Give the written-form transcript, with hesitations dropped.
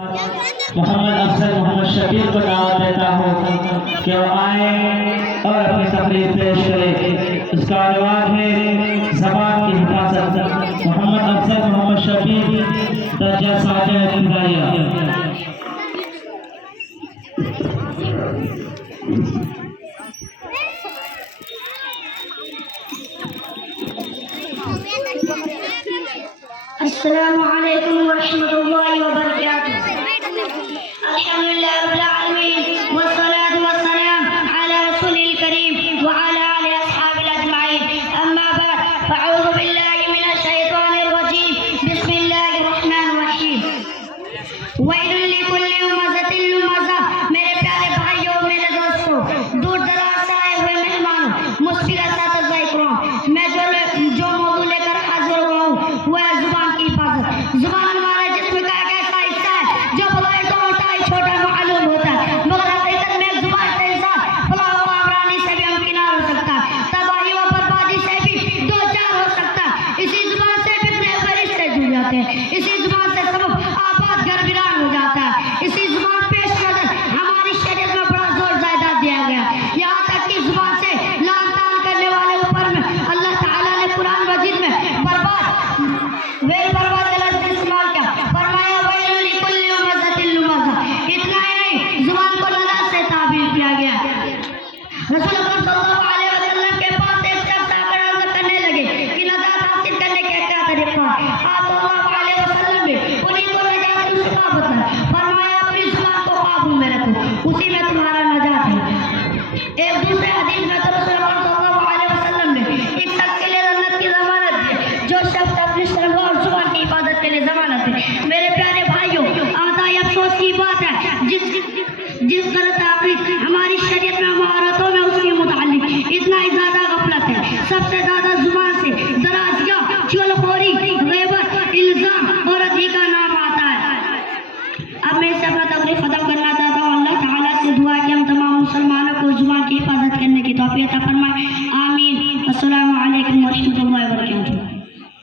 محمد افضل محمد شبیر کو دعوت دیتا ہوں کہ وہ آئیں اور اپنی تقریر پیش کریں۔ اس کا عنوان ہے زبان کی حفاظت۔ محمد افضل محمد شبیر درجہ ساجہ ابتدائیہ۔ السلام علیکم ورحمۃ اللہ وبرکاتہ۔ الحمد للہ رب العالمین والصلاة والسلام علی رسول الکریم وعلی آلہ اصحابہ اجمعین، اما بعد فاعوذ باللہ من الشیطان الرجیم، بسم اللہ الرحمن الرحیم۔ ویل لکل ہمزۃ لمزہ۔ میرے پیارے بھائیوں، میرے دوستوں، دور دراز سے آئے ہوئے مہمانوں، مشکل اساتذہ اکرام، میں جو موضوع لے کر حاضر ہوا ہوں وہ ہے زبان کی حفاظت۔ زبان ہمارے جسم کا ایک ایسا حصہ ہے جو بظاہر تو ہوتا ہی چھوٹا معلوم ہوتا ہے، مگر حقیقت میں زبان سے انسان فلاح و کامرانی سے بھی ہمکنار ہو سکتا ہے، تباہی و بربادی سے بھی دو چار ہو سکتا ہے۔ اسی زبان سے فتنے فرشتے جڑ جاتے ہیں، اسی زبان سے سبب آباد گھر ویران ہو جاتا ہے۔ اسی زبان پیش نظر ہماری شریعت میں بڑا زور زائدہ دیا گیا، یہاں تک کہ زبان سے لعن طعن کرنے والے اوپر میں اللہ تعالیٰ نے قرآن مجید میں برباد لفظ استعمال کیا، فرمایا ویل لکل ہمزۃ لمزہ۔ اتنا ہی نہیں، زبان کو لعنت سے تعبیر کیا گیا۔ رسول اکرم صلی اللہ علیہ وسلم کے پاس ایک شخص آ کر عرض کرنے لگے کہ نجات حاصل کرنے کا کیا طریقہ ہے؟ آپ صلی اللہ علیہ وسلم نے انہیں کو نجات کی نسخہ بتایا، فرمایا اپنی زبان کو قابو میں رکھو، اسی میں تمہارا نجات ہے۔ ایک دوسرے حدیث میں تو رسول اکرم صلی اللہ علیہ وسلم نے ایک شخص کے لیے جنت کی ضمانت دی، جو شخص اپنی شرم اور زبان کی حفاظت کے لیے ضمانت ہے۔ میرے پیارے بھائیوں، انتہائی افسوس کی بات ہے جس غلط عقیدت ہماری شریعت میں مہارتوں میں اس کے متعلق اتنا ہی زیادہ غفلت ہے۔ سب سے زیادہ زبان سے درازیہ، چغلخوری، غیبت، الزام اور ردی کا نام آتا ہے۔ اب میں اس سے اپنا تقریر ختم کرنا چاہتا ہوں۔ اللہ تعالیٰ سے دعا ہے کہ ہم تمام مسلمانوں کو زبان کی حفاظت کرنے کی توفیق عطا فرمائے۔